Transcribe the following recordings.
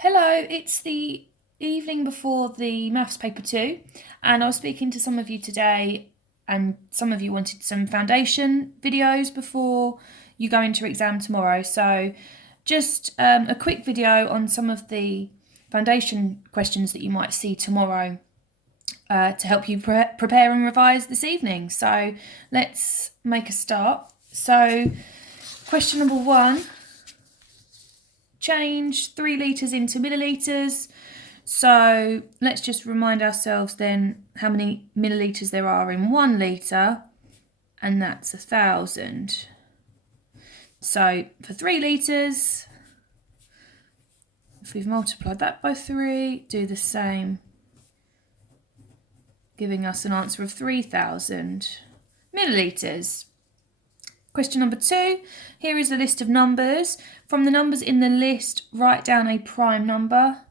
Hello, it's the evening before the maths paper 2, and I was speaking to some of you today, and some of you wanted some foundation videos before you go into your exam tomorrow. So just a quick video on some of the foundation questions that you might see tomorrow to help you prepare and revise this evening. So let's make a start. So question number 1. Change 3 litres into millilitres. So let's just remind ourselves then how many millilitres there are in 1 litre, and that's 1,000. So for 3 litres, if we've multiplied that by 3, do the same, giving us an answer of 3,000 millilitres. Question number 2, here is a list of numbers. From the numbers in the list, write down a prime number.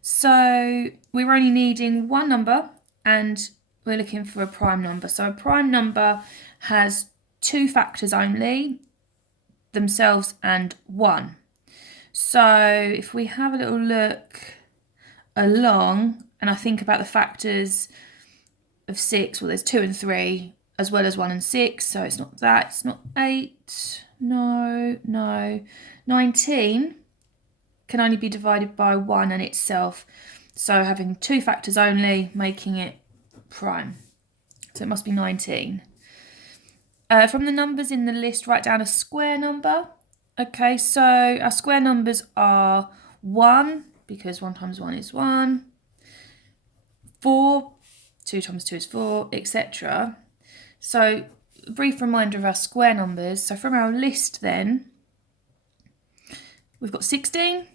So we're only needing one number and we're looking for a prime number. So a prime number has 2 factors only, themselves and 1. So if we have a little look along and I think about the factors of 6, well, there's 2 and 3, as well as 1 and 6, so it's not that, it's not 8, no. 19 can only be divided by 1 and itself, so having 2 factors only, making it prime. So it must be 19. From the numbers in the list, write down a square number. Okay, so our square numbers are 1, because 1 times 1 is 1, 4, 2 times 2 is 4, etc. So a brief reminder of our square numbers. So from our list then, we've got 16.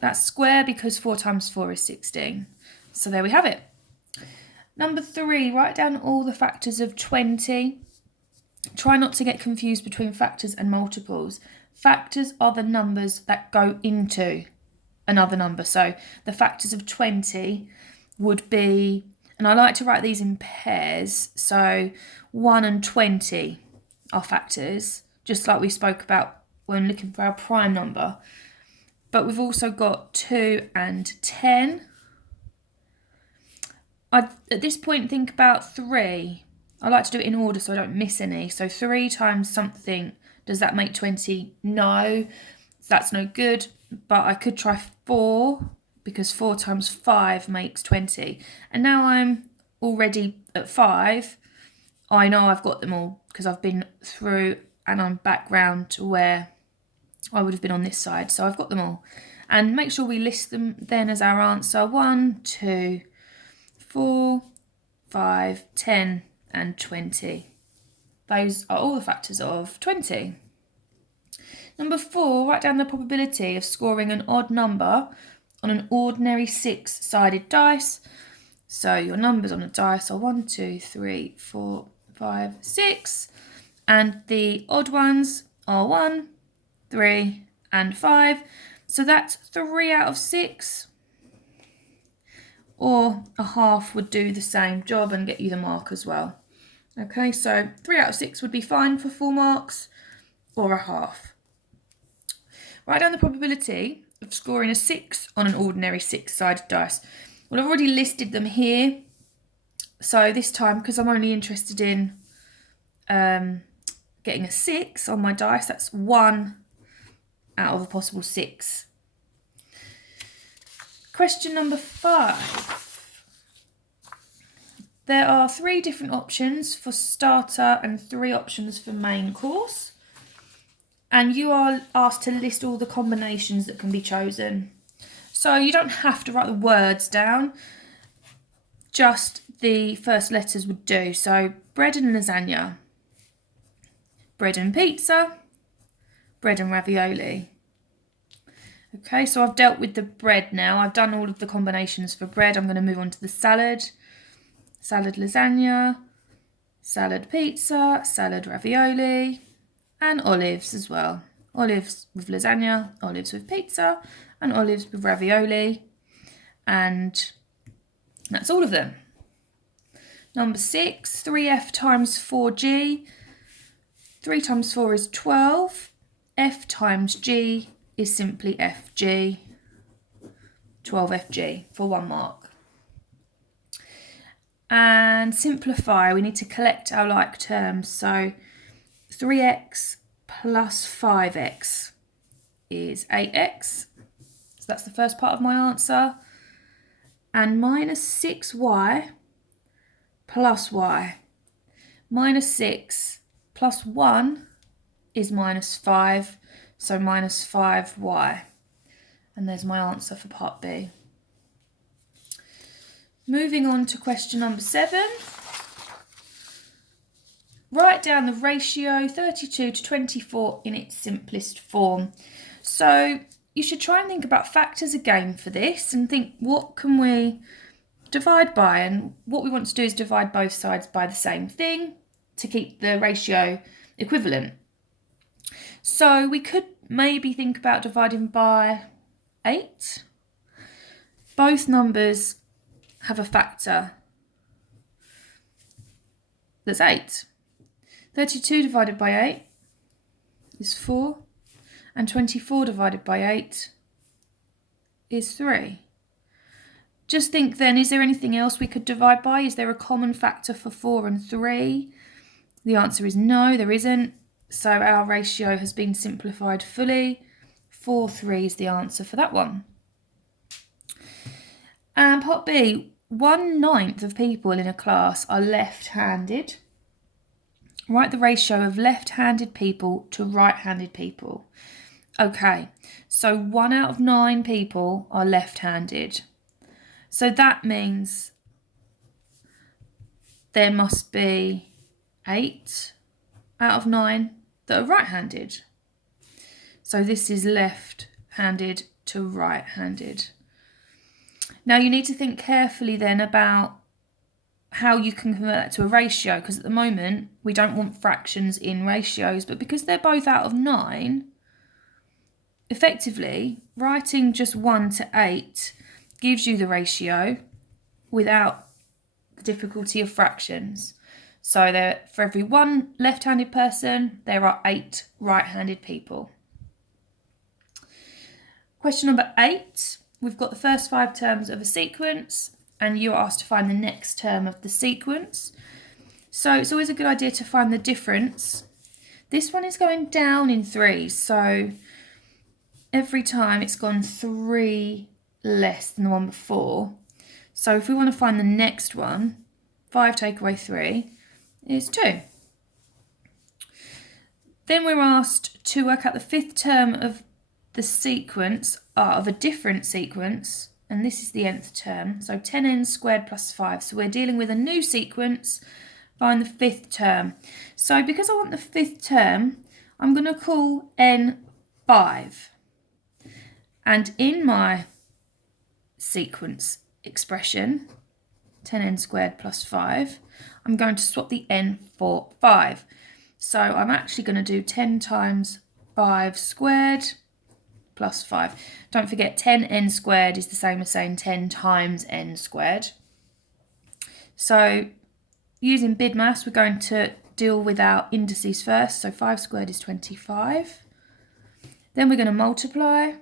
That's square because 4 times 4 is 16. So there we have it. Number 3, write down all the factors of 20. Try not to get confused between factors and multiples. Factors are the numbers that go into another number. So the factors of 20 would be, and I like to write these in pairs, so 1 and 20 are factors, just like we spoke about when looking for our prime number. But we've also got 2 and 10. I'd, at this point, think about 3. I like to do it in order so I don't miss any. So 3 times something, does that make 20? No, that's no good. But I could try 4, because 4 times 5 makes 20. And now I'm already at 5. I know I've got them all because I've been through and I'm back round to where I would have been on this side. So I've got them all. And make sure we list them then as our answer. 1, 2, 4, 5, 10 and 20. Those are all the factors of 20. Number 4, write down the probability of scoring an odd number on an ordinary 6-sided dice. So your numbers on a dice are 1, 2, 3, 4, 5, 6. And the odd ones are 1, 3 and 5. So that's 3 out of 6. Or a half would do the same job and get you the mark as well. Okay, so 3 out of 6 would be fine for 4 marks, or a half. Write down the probability of scoring a 6 on an ordinary 6-sided dice. Well, I've already listed them here. So this time, because I'm only interested in getting a 6 on my dice, that's 1 out of a possible 6. Question number 5. There are 3 different options for starter and 3 options for main course. And you are asked to list all the combinations that can be chosen. So you don't have to write the words down, just the first letters would do. So bread and lasagna, bread and pizza, bread and ravioli. Okay, so I've dealt with the bread now. I've done all of the combinations for bread. I'm going to move on to the salad. Salad lasagna, salad pizza, salad ravioli, and olives as well. Olives with lasagna, olives with pizza, and olives with ravioli. And that's all of them. Number 6, 3f times 4g. 3 times 4 is 12. F times g is simply fg. 12FG for 1 mark. And simplify, we need to collect our like terms. So 3x plus 5x is 8x. So that's the first part of my answer. And minus 6y plus y. Minus 6 plus 1 is minus 5, so minus 5y. And there's my answer for part B. Moving on to question number 7. Write down the ratio 32 to 24 in its simplest form. So you should try and think about factors again for this and think, what can we divide by? And what we want to do is divide both sides by the same thing to keep the ratio equivalent. So we could maybe think about dividing by 8. Both numbers have a factor that's 8. 32 divided by 8 is 4, and 24 divided by 8 is 3. Just think then, is there anything else we could divide by? Is there a common factor for 4 and 3? The answer is no, there isn't. So our ratio has been simplified fully. 4, 3 is the answer for that one. And part B, 1/9 of people in a class are left-handed. Write the ratio of left-handed people to right-handed people. Okay, so 1 out of 9 people are left-handed. So that means there must be 8 out of 9 that are right-handed. So this is left-handed to right-handed. Now you need to think carefully then about how you can convert that to a ratio, because at the moment we don't want fractions in ratios, but because they're both out of 9, effectively writing just 1 to 8 gives you the ratio without the difficulty of fractions. So there, for every 1 left-handed person, there are 8 right-handed people. Question number 8. We've got the first 5 terms of a sequence, and you're asked to find the next term of the sequence. So it's always a good idea to find the difference. This one is going down in 3, so every time it's gone 3 less than the one before. So if we want to find the next one, 5 take away 3 is 2. Then we're asked to work out the 5th term of the sequence, of a different sequence, and this is the nth term, so 10n squared plus 5. So we're dealing with a new sequence, find the 5th term. So because I want the 5th term, I'm going to call n 5. And in my sequence expression, 10n squared plus 5, I'm going to swap the n for 5. So I'm actually going to do 10 times 5 squared plus 5. Don't forget 10n squared is the same as saying 10 times n squared. So using BIDMAS, we're going to deal with our indices first. So 5 squared is 25. Then we're going to multiply.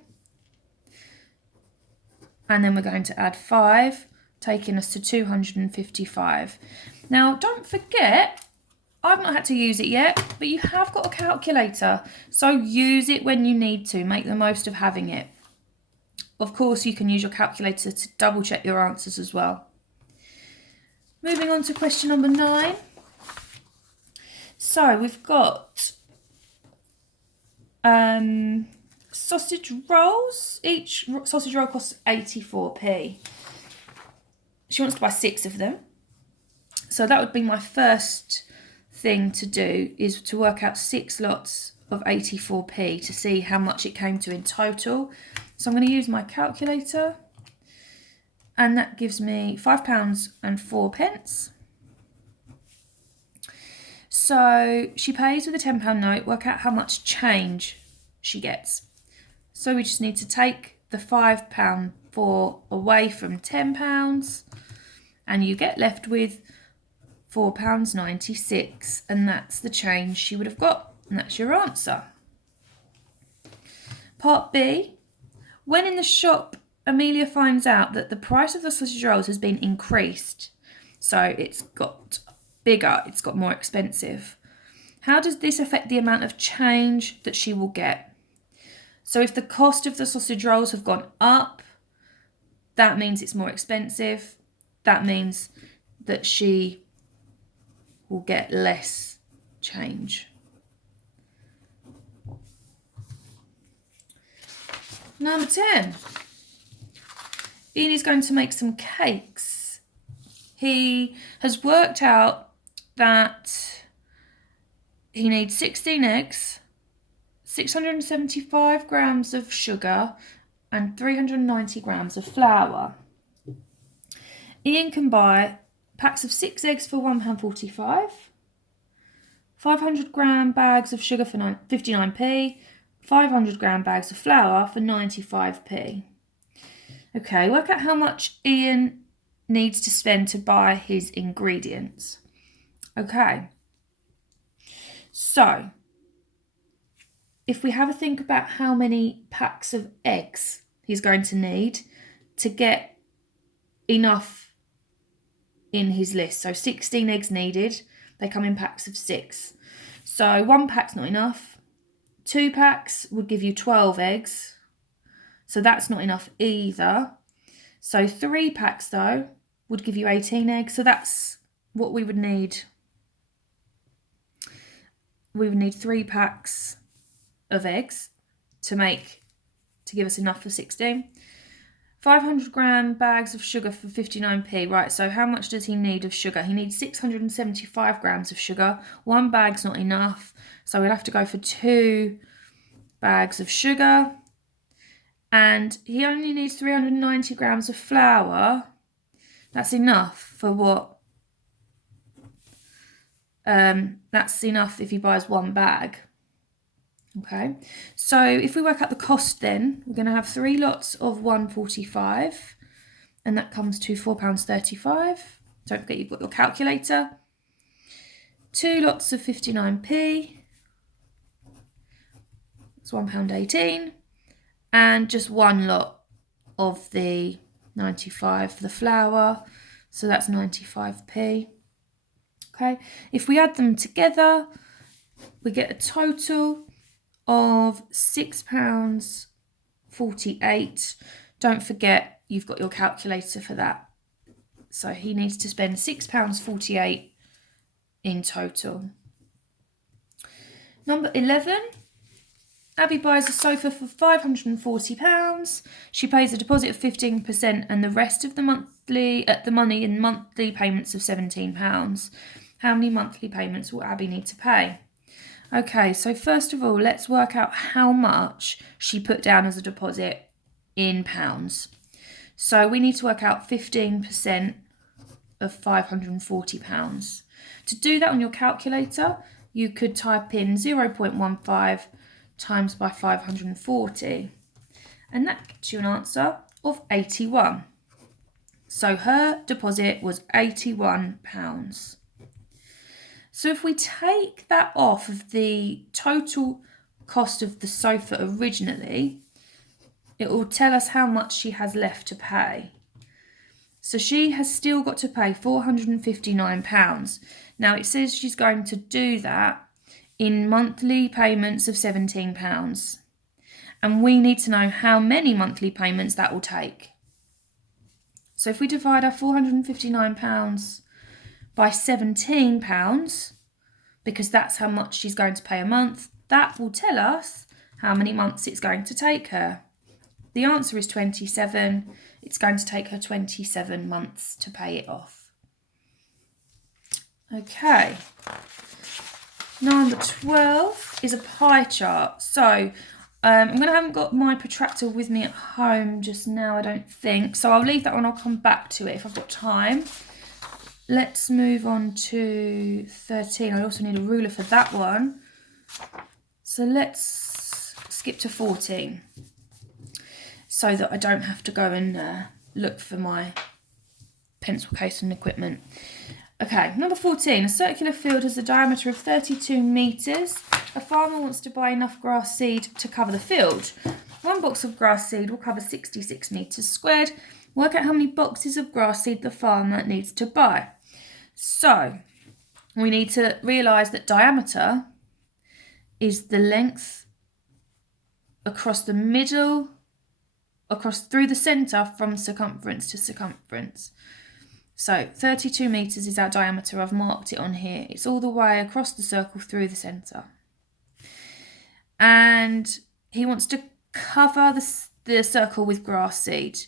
And then we're going to add 5, taking us to 255. Now, don't forget, I've not had to use it yet, but you have got a calculator. So use it when you need to. Make the most of having it. Of course, you can use your calculator to double check your answers as well. Moving on to question number 9. So we've got sausage rolls. Each sausage roll costs 84p. She wants to buy 6 of them. So that would be my first thing to do, is to work out 6 lots of 84p to see how much it came to in total. So I'm going to use my calculator, and that gives me £5.04. So she pays with a £10 note. Work out how much change she gets. So we just need to take the £5.04 away from £10, and you get left with £4.96, and that's the change she would have got, and that's your answer. Part B. When in the shop Amelia finds out that the price of the sausage rolls has been increased, so it's got bigger, it's got more expensive. How does this affect the amount of change that she will get? So if the cost of the sausage rolls have gone up, that means it's more expensive. That means that she will get less change. Number 10. Ian is going to make some cakes. He has worked out that he needs 16 eggs, 675 grams of sugar, and 390 grams of flour. Ian can buy packs of 6 eggs for £1.45, 500 gram bags of sugar for 59p, 500 gram bags of flour for 95p. Okay, work out how much Ian needs to spend to buy his ingredients. Okay, so if we have a think about how many packs of eggs he's going to need to get enough in his list. So 16 eggs needed, they come in packs of 6. So 1 pack's not enough. 2 packs would give you 12 eggs. So that's not enough either. So 3 packs though would give you 18 eggs. So that's what we would need. We would need 3 packs of eggs to give us enough for 16. 500 gram bags of sugar for 59p. Right, so how much does he need of sugar? He needs 675 grams of sugar. 1 bag's not enough, so we'll have to go for 2 bags of sugar. And he only needs 390 grams of flour. That's enough for what? That's enough if he buys 1 bag. Okay, so if we work out the cost then, we're going to have 3 lots of 145, and that comes to £4.35. Don't forget you've got your calculator. 2 lots of 59p, that's £1.18, and just 1 lot of the 95 for the flour, so that's 95p. Okay, if we add them together, we get a total of £6.48. Don't forget you've got your calculator for that. So he needs to spend £6.48 in total. Number 11. Abby buys a sofa for £540. She pays a deposit of 15% and the rest of the money in monthly payments of £17. How many monthly payments will Abby need to pay? Okay, so first of all, let's work out how much she put down as a deposit in pounds. So we need to work out 15% of £540. To do that on your calculator, you could type in 0.15 times by 540, and that gets you an answer of 81. So her deposit was £81. So if we take that off of the total cost of the sofa originally, it will tell us how much she has left to pay. So she has still got to pay £459. Now it says she's going to do that in monthly payments of £17. And we need to know how many monthly payments that will take. So if we divide our £459 by £17, because that's how much she's going to pay a month, that will tell us how many months it's going to take her. The answer is 27. It's going to take her 27 months to pay it off. Okay. Number 12 is a pie chart. So I'm going to haven't got my protractor with me at home just now, I don't think. So I'll leave that one. I'll come back to it if I've got time. Let's move on to 13. I also need a ruler for that one. So let's skip to 14 so that I don't have to go and look for my pencil case and equipment. Okay, number 14. A circular field has a diameter of 32 metres. A farmer wants to buy enough grass seed to cover the field. One box of grass seed will cover 66 metres squared. Work out how many boxes of grass seed the farmer needs to buy. So we need to realise that diameter is the length across the middle, through the centre from circumference to circumference. So 32 metres is our diameter. I've marked it on here. It's all the way across the circle through the centre. And he wants to cover the circle with grass seed.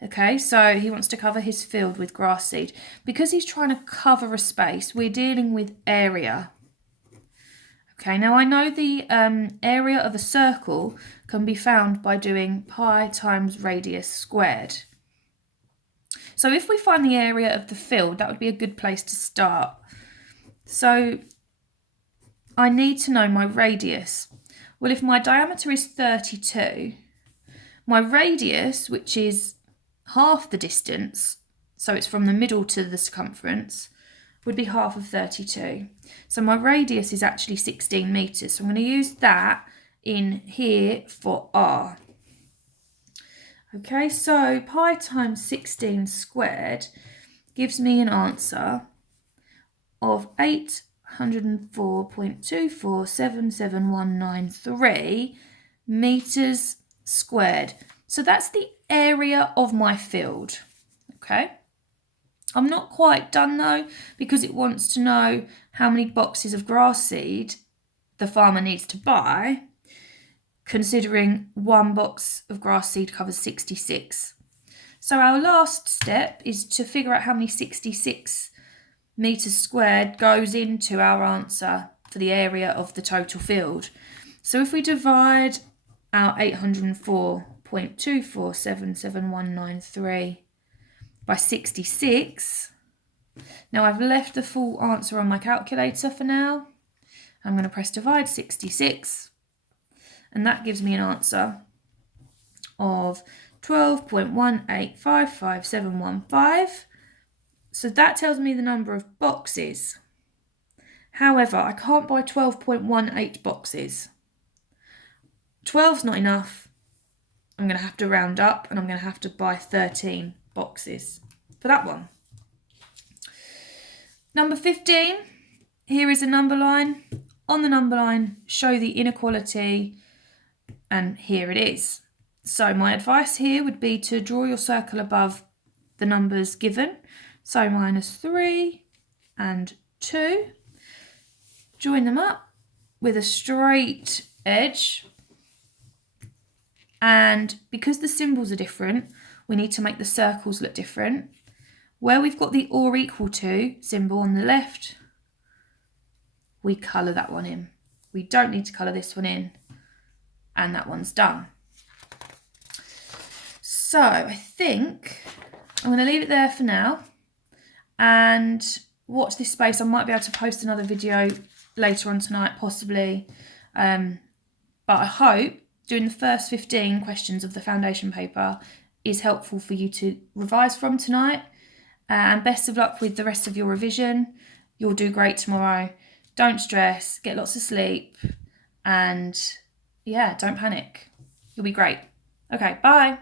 Okay, so he wants to cover his field with grass seed. Because he's trying to cover a space, we're dealing with area. Okay, now I know the area of a circle can be found by doing pi times radius squared. So if we find the area of the field, that would be a good place to start. So I need to know my radius. Well, if my diameter is 32, my radius, which is half the distance, so it's from the middle to the circumference, would be half of 32. So my radius is actually 16 metres. So I'm going to use that in here for R. Okay, so pi times 16 squared gives me an answer of 804.2477193 metres squared. So that's the area of my field. Okay. I'm not quite done though, because it wants to know how many boxes of grass seed the farmer needs to buy, considering one box of grass seed covers 66. So our last step is to figure out how many 66 metres squared goes into our answer for the area of the total field. So if we divide our 804.2477193 by 66, now I've left the full answer on my calculator for now. I'm going to press divide 66, and that gives me an answer of 12.1855715. So that tells me the number of boxes. However, I can't buy 12.18 boxes. 12's not enough. I'm going to have to round up, and I'm going to have to buy 13 boxes for that one. Number 15, here is a number line. On the number line, show the inequality, and here it is. So my advice here would be to draw your circle above the numbers given. So -3 and 2. Join them up with a straight edge. And because the symbols are different, we need to make the circles look different. Where we've got the or equal to symbol on the left, we colour that one in. We don't need to colour this one in. And that one's done. So I think I'm going to leave it there for now and watch this space. I might be able to post another video later on tonight, possibly. But I hope doing the first 15 questions of the foundation paper is helpful for you to revise from tonight. And best of luck with the rest of your revision. You'll do great tomorrow. Don't stress, get lots of sleep, and yeah, don't panic. You'll be great. Okay, bye.